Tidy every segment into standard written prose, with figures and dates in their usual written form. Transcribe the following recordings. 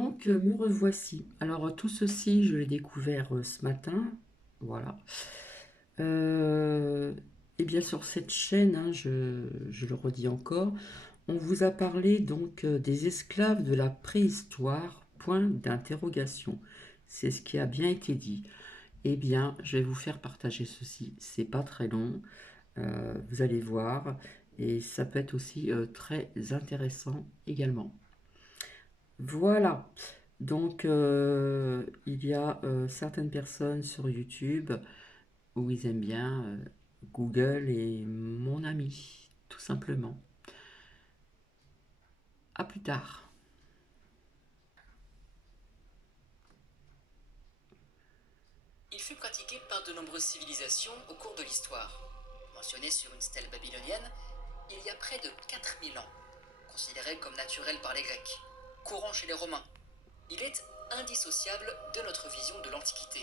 Me revoici. Alors, tout ceci, je l'ai découvert ce matin. Voilà. Euh, et bien, sur cette chaîne, hein, je le redis encore, on vous a parlé des esclaves de la préhistoire, point d'interrogation. C'est ce qui a bien été dit. Eh bien, je vais vous faire partager ceci. C'est pas très long. Vous allez voir. Et ça peut être aussi très intéressant également. Voilà. Il y a certaines personnes sur YouTube où ils aiment bien Google et mon ami, tout simplement. À plus tard. Il fut pratiqué par de nombreuses civilisations au cours de l'histoire. Mentionné sur une stèle babylonienne, il y a près de 4000 ans, considéré comme naturel par les Grecs, courant chez les Romains. Il est indissociable de notre vision de l'Antiquité.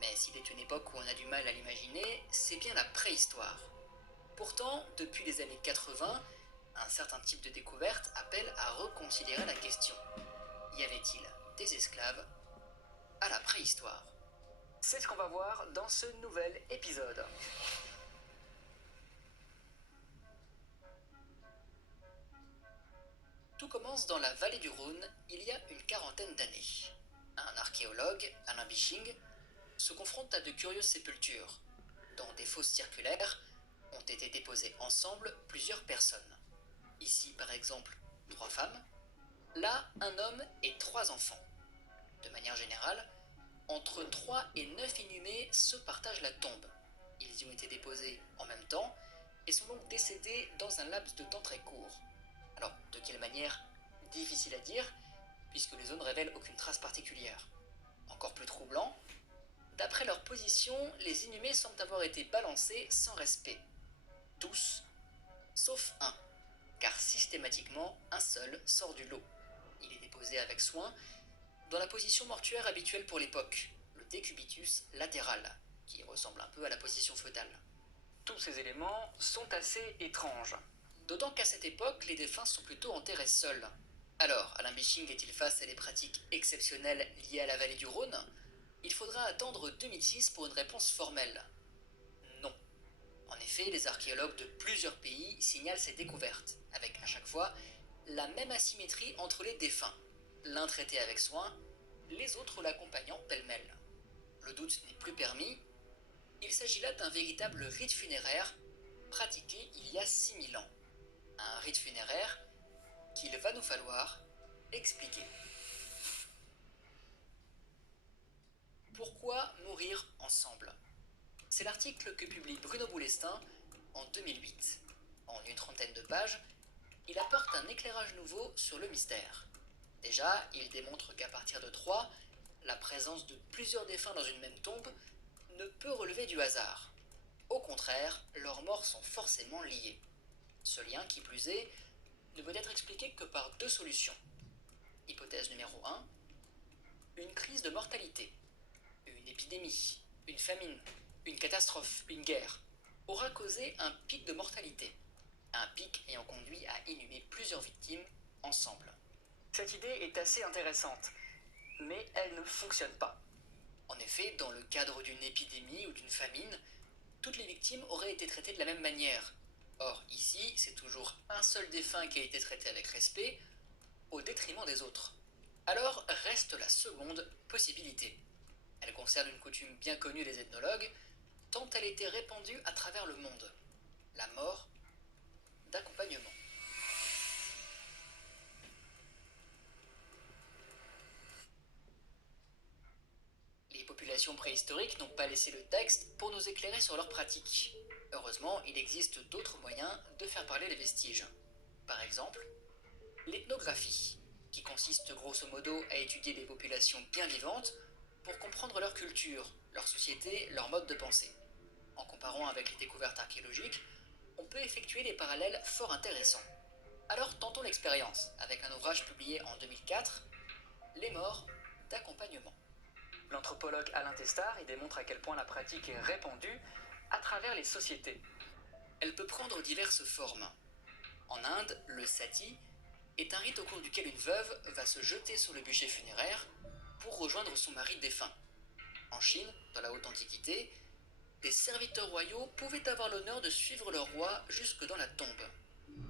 Mais s'il est une époque où on a du mal à l'imaginer, c'est bien la préhistoire. Pourtant, depuis les années 80, un certain type de découverte appelle à reconsidérer la question. Y avait-il des esclaves à la préhistoire? C'est ce qu'on va voir dans ce nouvel épisode. Tout commence dans la vallée du Rhône il y a une quarantaine d'années. Un archéologue, Alain Biching, se confronte à de curieuses sépultures. Dans des fosses circulaires ont été déposées ensemble plusieurs personnes. Ici, par exemple, 3 femmes, là, un homme et 3 enfants. De manière générale, entre 3 et 9 inhumés se partagent la tombe. Ils y ont été déposés en même temps et sont donc décédés dans un laps de temps très court. Alors, de quelle manière? Difficile à dire, puisque les zones révèlent aucune trace particulière. Encore plus troublant, d'après leur position, les inhumés semblent avoir été balancés sans respect. Tous, sauf un, car systématiquement, un seul sort du lot. Il est déposé avec soin, dans la position mortuaire habituelle pour l'époque, le décubitus latéral, qui ressemble un peu à la position fœtale. Tous ces éléments sont assez étranges. D'autant qu'à cette époque, les défunts sont plutôt enterrés seuls. Alors, Alain Biching est-il face à des pratiques exceptionnelles liées à la vallée du Rhône? Il faudra attendre 2006 pour une réponse formelle. Non. En effet, les archéologues de plusieurs pays signalent ces découvertes, avec à chaque fois la même asymétrie entre les défunts. L'un traité avec soin, les autres l'accompagnant pêle-mêle. Le doute n'est plus permis, il s'agit là d'un véritable rite funéraire pratiqué il y a 6000 ans. Un rite funéraire qu'il va nous falloir expliquer. Pourquoi mourir ensemble? C'est l'article que publie Bruno Boulestin en 2008. En une trentaine de pages, il apporte un éclairage nouveau sur le mystère. Déjà, il démontre qu'à partir de 3, la présence de plusieurs défunts dans une même tombe ne peut relever du hasard. Au contraire, leurs morts sont forcément liées. Ce lien, qui plus est, ne peut être expliqué que par 2 solutions. Hypothèse numéro 1, une crise de mortalité, une épidémie, une famine, une catastrophe, une guerre, aura causé un pic de mortalité, un pic ayant conduit à inhumer plusieurs victimes ensemble. Cette idée est assez intéressante, mais elle ne fonctionne pas. En effet, dans le cadre d'une épidémie ou d'une famine, toutes les victimes auraient été traitées de la même manière. Or, ici, c'est toujours un seul défunt qui a été traité avec respect, au détriment des autres. Alors reste la seconde possibilité. Elle concerne une coutume bien connue des ethnologues, tant elle était répandue à travers le monde. La mort d'accompagnement. Les populations préhistoriques n'ont pas laissé le texte pour nous éclairer sur leurs pratiques. Heureusement, il existe d'autres moyens de faire parler les vestiges. Par exemple, l'ethnographie, qui consiste grosso modo à étudier des populations bien vivantes pour comprendre leur culture, leur société, leur mode de pensée. En comparant avec les découvertes archéologiques, on peut effectuer des parallèles fort intéressants. Alors tentons l'expérience avec un ouvrage publié en 2004, Les morts d'accompagnement. L'anthropologue Alain Testard y démontre à quel point la pratique est répandue à travers les sociétés. Elle peut prendre diverses formes. En Inde, le sati est un rite au cours duquel une veuve va se jeter sur le bûcher funéraire pour rejoindre son mari défunt. En Chine, dans la haute antiquité, des serviteurs royaux pouvaient avoir l'honneur de suivre leur roi jusque dans la tombe.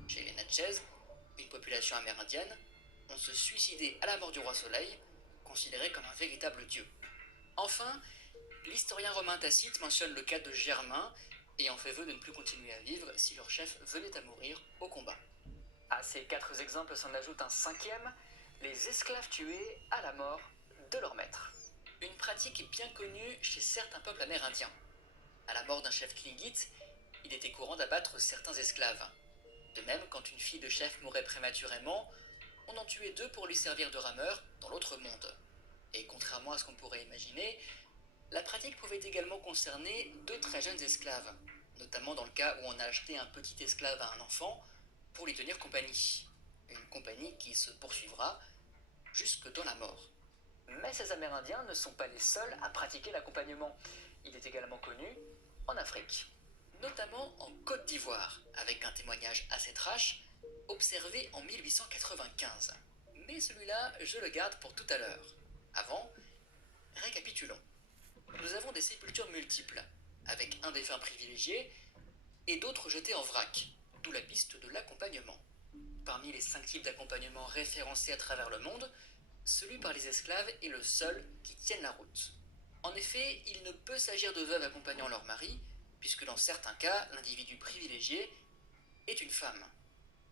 Chez les Natchez, une population amérindienne, on se suicidait à la mort du roi Soleil, considéré comme un véritable dieu. Enfin, l'historien romain Tacite mentionne le cas de Germain, ayant fait vœu de ne plus continuer à vivre si leur chef venait à mourir au combat. À ces 4 exemples s'en ajoute un cinquième, les esclaves tués à la mort de leur maître. Une pratique bien connue chez certains peuples amérindiens. À la mort d'un chef Tlingit, il était courant d'abattre certains esclaves. De même, quand une fille de chef mourait prématurément, on en tuait 2 pour lui servir de rameur dans l'autre monde. Et contrairement à ce qu'on pourrait imaginer, la pratique pouvait également concerner de très jeunes esclaves, notamment dans le cas où on a acheté un petit esclave à un enfant pour lui tenir compagnie. Une compagnie qui se poursuivra jusque dans la mort. Mais ces Amérindiens ne sont pas les seuls à pratiquer l'accompagnement. Il est également connu en Afrique, notamment en Côte d'Ivoire, avec un témoignage assez trash observé en 1895. Mais celui-là, je le garde pour tout à l'heure. Avant, récapitulons. Nous avons des sépultures multiples, avec un défunt privilégié et d'autres jetés en vrac, d'où la piste de l'accompagnement. Parmi les 5 types d'accompagnement référencés à travers le monde, celui par les esclaves est le seul qui tienne la route. En effet, il ne peut s'agir de veuves accompagnant leur mari, puisque dans certains cas, l'individu privilégié est une femme.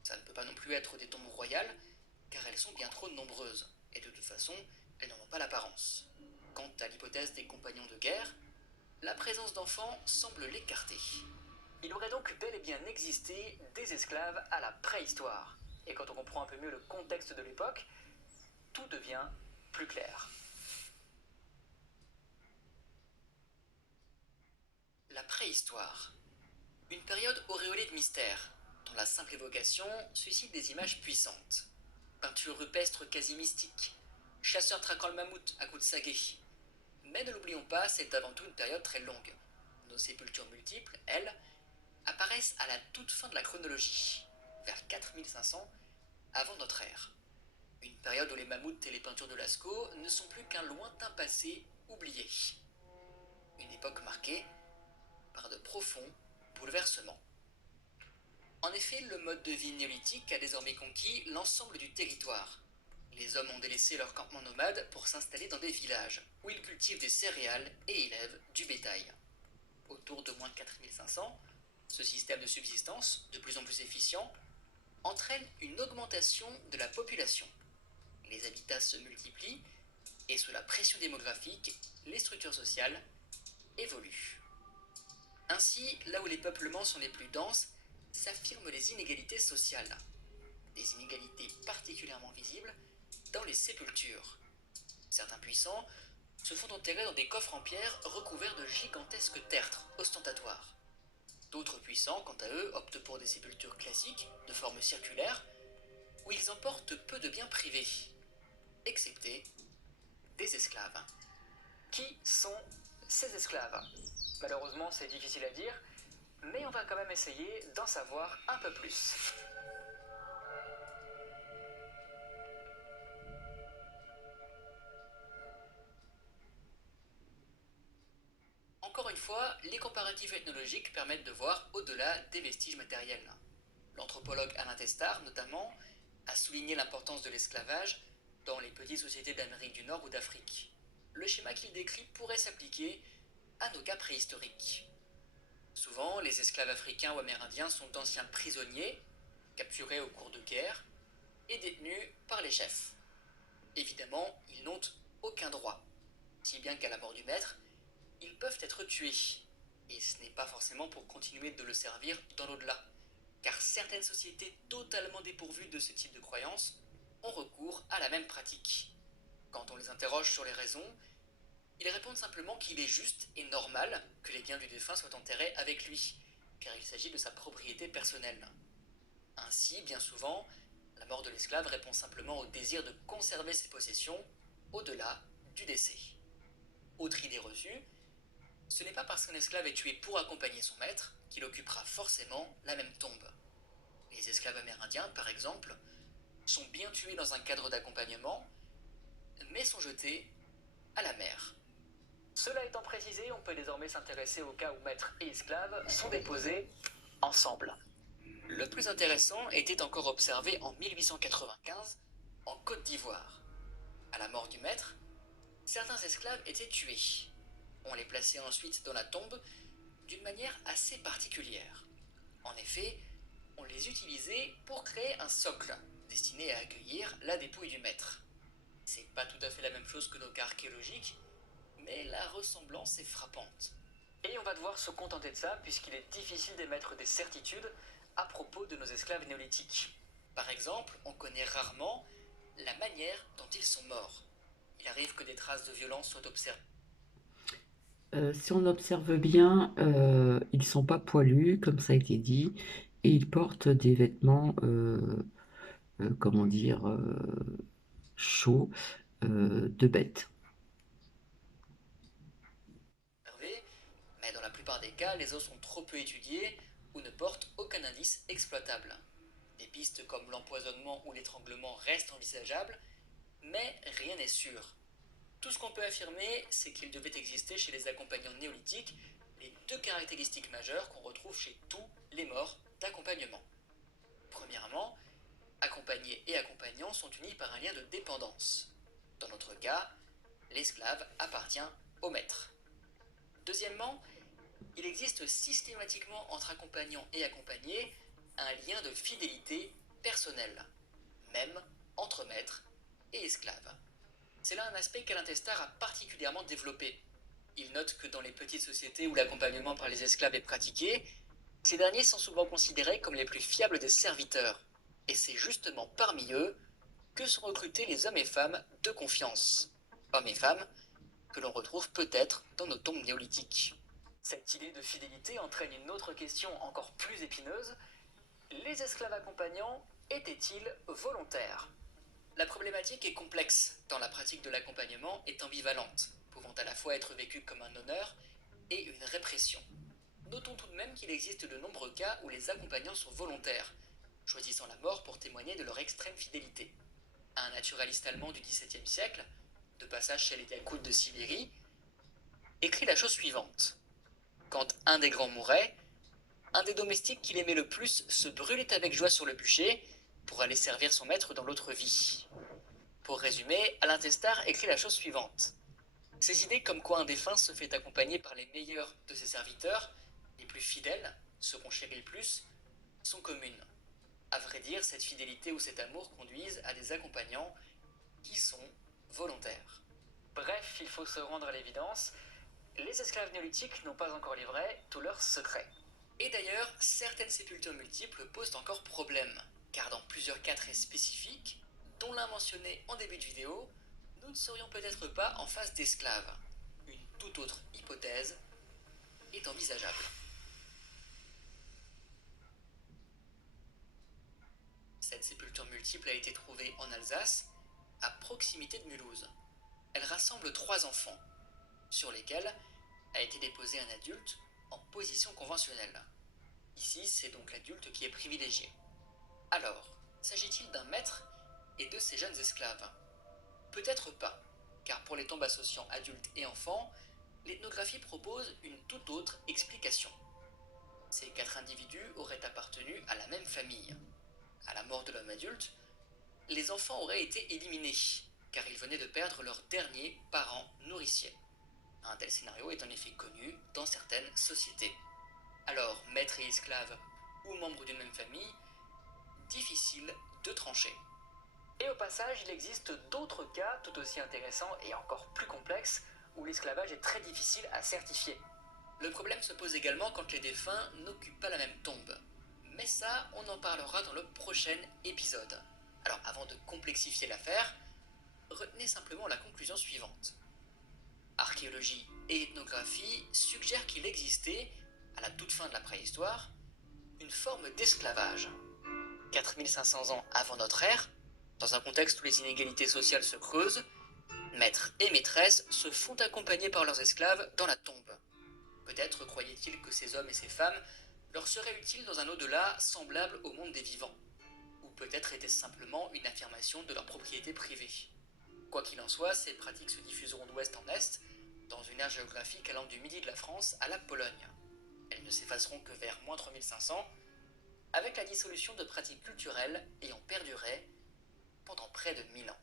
Ça ne peut pas non plus être des tombes royales, car elles sont bien trop nombreuses, et de toute façon, elles n'en ont pas l'apparence. Quant à l'hypothèse des compagnons de guerre, la présence d'enfants semble l'écarter. Il aurait donc bel et bien existé des esclaves à la préhistoire. Et quand on comprend un peu mieux le contexte de l'époque, tout devient plus clair. La préhistoire. Une période auréolée de mystère, dont la simple évocation suscite des images puissantes. Peintures rupestres quasi mystiques, chasseurs traquant le mammouth à coups de saguet. Mais ne l'oublions pas, c'est avant tout une période très longue. Nos sépultures multiples, elles, apparaissent à la toute fin de la chronologie, vers 4500 avant notre ère. Une période où les mammouths et les peintures de Lascaux ne sont plus qu'un lointain passé oublié. Une époque marquée par de profonds bouleversements. En effet, le mode de vie néolithique a désormais conquis l'ensemble du territoire. Les hommes ont délaissé leur campement nomade pour s'installer dans des villages, où ils cultivent des céréales et élèvent du bétail. Autour de moins de 4500, ce système de subsistance, de plus en plus efficient, entraîne une augmentation de la population. Les habitats se multiplient et sous la pression démographique, les structures sociales évoluent. Ainsi, là où les peuplements sont les plus denses, s'affirment les inégalités sociales. Des inégalités particulièrement visibles dans les sépultures. Certains puissants se font enterrer dans des coffres en pierre recouverts de gigantesques tertres ostentatoires. D'autres puissants, quant à eux, optent pour des sépultures classiques, de forme circulaire, où ils emportent peu de biens privés, excepté des esclaves. Qui sont ces esclaves? Malheureusement, c'est difficile à dire, mais on va quand même essayer d'en savoir un peu plus. Encore une fois, les comparatifs ethnologiques permettent de voir au-delà des vestiges matériels. L'anthropologue Alain Testard, notamment, a souligné l'importance de l'esclavage dans les petites sociétés d'Amérique du Nord ou d'Afrique. Le schéma qu'il décrit pourrait s'appliquer à nos cas préhistoriques. Souvent, les esclaves africains ou amérindiens sont d'anciens prisonniers, capturés au cours de guerre, et détenus par les chefs. Évidemment, ils n'ont aucun droit, si bien qu'à la mort du maître, ils peuvent être tués. Et ce n'est pas forcément pour continuer de le servir dans l'au-delà, car certaines sociétés totalement dépourvues de ce type de croyances ont recours à la même pratique. Quand on les interroge sur les raisons, ils répondent simplement qu'il est juste et normal que les biens du défunt soient enterrés avec lui, car il s'agit de sa propriété personnelle. Ainsi, bien souvent, la mort de l'esclave répond simplement au désir de conserver ses possessions au-delà du décès. Autre idée reçue, ce n'est pas parce qu'un esclave est tué pour accompagner son maître qu'il occupera forcément la même tombe. Les esclaves amérindiens, par exemple, sont bien tués dans un cadre d'accompagnement, mais sont jetés à la mer. Cela étant précisé, on peut désormais s'intéresser au cas où maître et esclave sont déposés ensemble. Le plus intéressant était encore observé en 1895 en Côte d'Ivoire. À la mort du maître, certains esclaves étaient tués. On les plaçait ensuite dans la tombe d'une manière assez particulière. En effet, on les utilisait pour créer un socle destiné à accueillir la dépouille du maître. C'est pas tout à fait la même chose que nos cas archéologiques, mais la ressemblance est frappante. Et on va devoir se contenter de ça puisqu'il est difficile d'émettre des certitudes à propos de nos esclaves néolithiques. Par exemple, on connaît rarement la manière dont ils sont morts. Il arrive que des traces de violence soient observées. Si on observe bien, ils ne sont pas poilus, comme ça a été dit, et ils portent des vêtements, comment dire, chauds, de bête. Mais dans la plupart des cas, les os sont trop peu étudiés ou ne portent aucun indice exploitable. Des pistes comme l'empoisonnement ou l'étranglement restent envisageables, mais rien n'est sûr. Tout ce qu'on peut affirmer, c'est qu'il devait exister chez les accompagnants néolithiques les deux caractéristiques majeures qu'on retrouve chez tous les morts d'accompagnement. Premièrement, accompagnés et accompagnants sont unis par un lien de dépendance. Dans notre cas, l'esclave appartient au maître. Deuxièmement, il existe systématiquement entre accompagnants et accompagnés un lien de fidélité personnelle, même entre maître et esclave. C'est là un aspect qu'Alain Testard a particulièrement développé. Il note que dans les petites sociétés où l'accompagnement par les esclaves est pratiqué, ces derniers sont souvent considérés comme les plus fiables des serviteurs. Et c'est justement parmi eux que sont recrutés les hommes et femmes de confiance. Hommes et femmes que l'on retrouve peut-être dans nos tombes néolithiques. Cette idée de fidélité entraîne une autre question encore plus épineuse. Les esclaves accompagnants étaient-ils volontaires ? La problématique est complexe, tant la pratique de l'accompagnement est ambivalente, pouvant à la fois être vécue comme un honneur et une répression. Notons tout de même qu'il existe de nombreux cas où les accompagnants sont volontaires, choisissant la mort pour témoigner de leur extrême fidélité. Un naturaliste allemand du XVIIe siècle, de passage chez les Yakoutes de Sibérie, écrit la chose suivante. Quand un des grands mourait, un des domestiques qu'il aimait le plus se brûlait avec joie sur le bûcher pour aller servir son maître dans l'autre vie. Pour résumer, Alain Testard écrit la chose suivante. Ces idées comme quoi un défunt se fait accompagner par les meilleurs de ses serviteurs, les plus fidèles, ceux qu'on chérit le plus, sont communes. À vrai dire, cette fidélité ou cet amour conduisent à des accompagnants qui sont volontaires. Bref, il faut se rendre à l'évidence, les esclaves néolithiques n'ont pas encore livré tous leurs secrets. Et d'ailleurs, certaines sépultures multiples posent encore problème, car dans plusieurs cas très spécifiques, dont l'un mentionné en début de vidéo, nous ne serions peut-être pas en face d'esclaves. Une toute autre hypothèse est envisageable. Cette sépulture multiple a été trouvée en Alsace, à proximité de Mulhouse. Elle rassemble 3 enfants, sur lesquels a été déposé un adulte en position conventionnelle. Ici, c'est donc l'adulte qui est privilégié. Alors, s'agit-il d'un maître et de ses jeunes esclaves ? Peut-être pas, car pour les tombes associant adultes et enfants, l'ethnographie propose une toute autre explication. Ces 4 individus auraient appartenu à la même famille. À la mort de l'homme adulte, les enfants auraient été éliminés, car ils venaient de perdre leur dernier parent nourricier. Un tel scénario est en effet connu dans certaines sociétés. Alors, maître et esclave, ou membres d'une même famille, difficile de trancher. Et au passage, il existe d'autres cas tout aussi intéressants et encore plus complexes où l'esclavage est très difficile à certifier. Le problème se pose également quand les défunts n'occupent pas la même tombe. Mais ça, on en parlera dans le prochain épisode. Alors, avant de complexifier l'affaire, retenez simplement la conclusion suivante. Archéologie et ethnographie suggèrent qu'il existait, à la toute fin de la préhistoire, une forme d'esclavage. 4500 ans avant notre ère, dans un contexte où les inégalités sociales se creusent, maîtres et maîtresses se font accompagner par leurs esclaves dans la tombe. Peut-être croyaient-ils que ces hommes et ces femmes leur seraient utiles dans un au-delà semblable au monde des vivants. Ou peut-être était-ce simplement une affirmation de leur propriété privée. Quoi qu'il en soit, ces pratiques se diffuseront d'ouest en est, dans une aire géographique allant du midi de la France à la Pologne. Elles ne s'effaceront que vers moins 3500, avec la dissolution de pratiques culturelles ayant perduré pendant près de 1000 ans.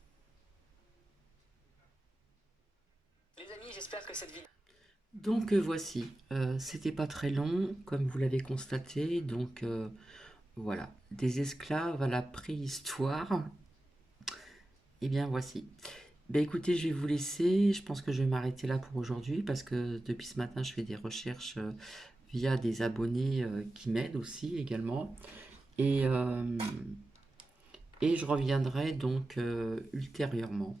Les amis, j'espère que cette vidéo... Donc voici, c'était pas très long, comme vous l'avez constaté, donc voilà, des esclaves à la préhistoire, et bien voici. Ben écoutez, je vais vous laisser, je pense que je vais m'arrêter là pour aujourd'hui, parce que depuis ce matin, je fais des recherches via des abonnés qui m'aident aussi également, et, euh, et je reviendrai donc ultérieurement.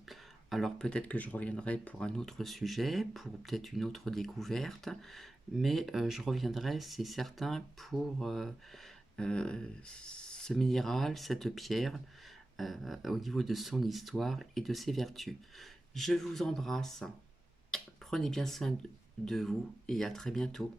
Alors peut-être que je reviendrai pour un autre sujet, pour peut-être une autre découverte, mais je reviendrai, c'est certain, pour ce minéral, cette pierre, au niveau de son histoire et de ses vertus. Je vous embrasse, prenez bien soin de vous et à très bientôt.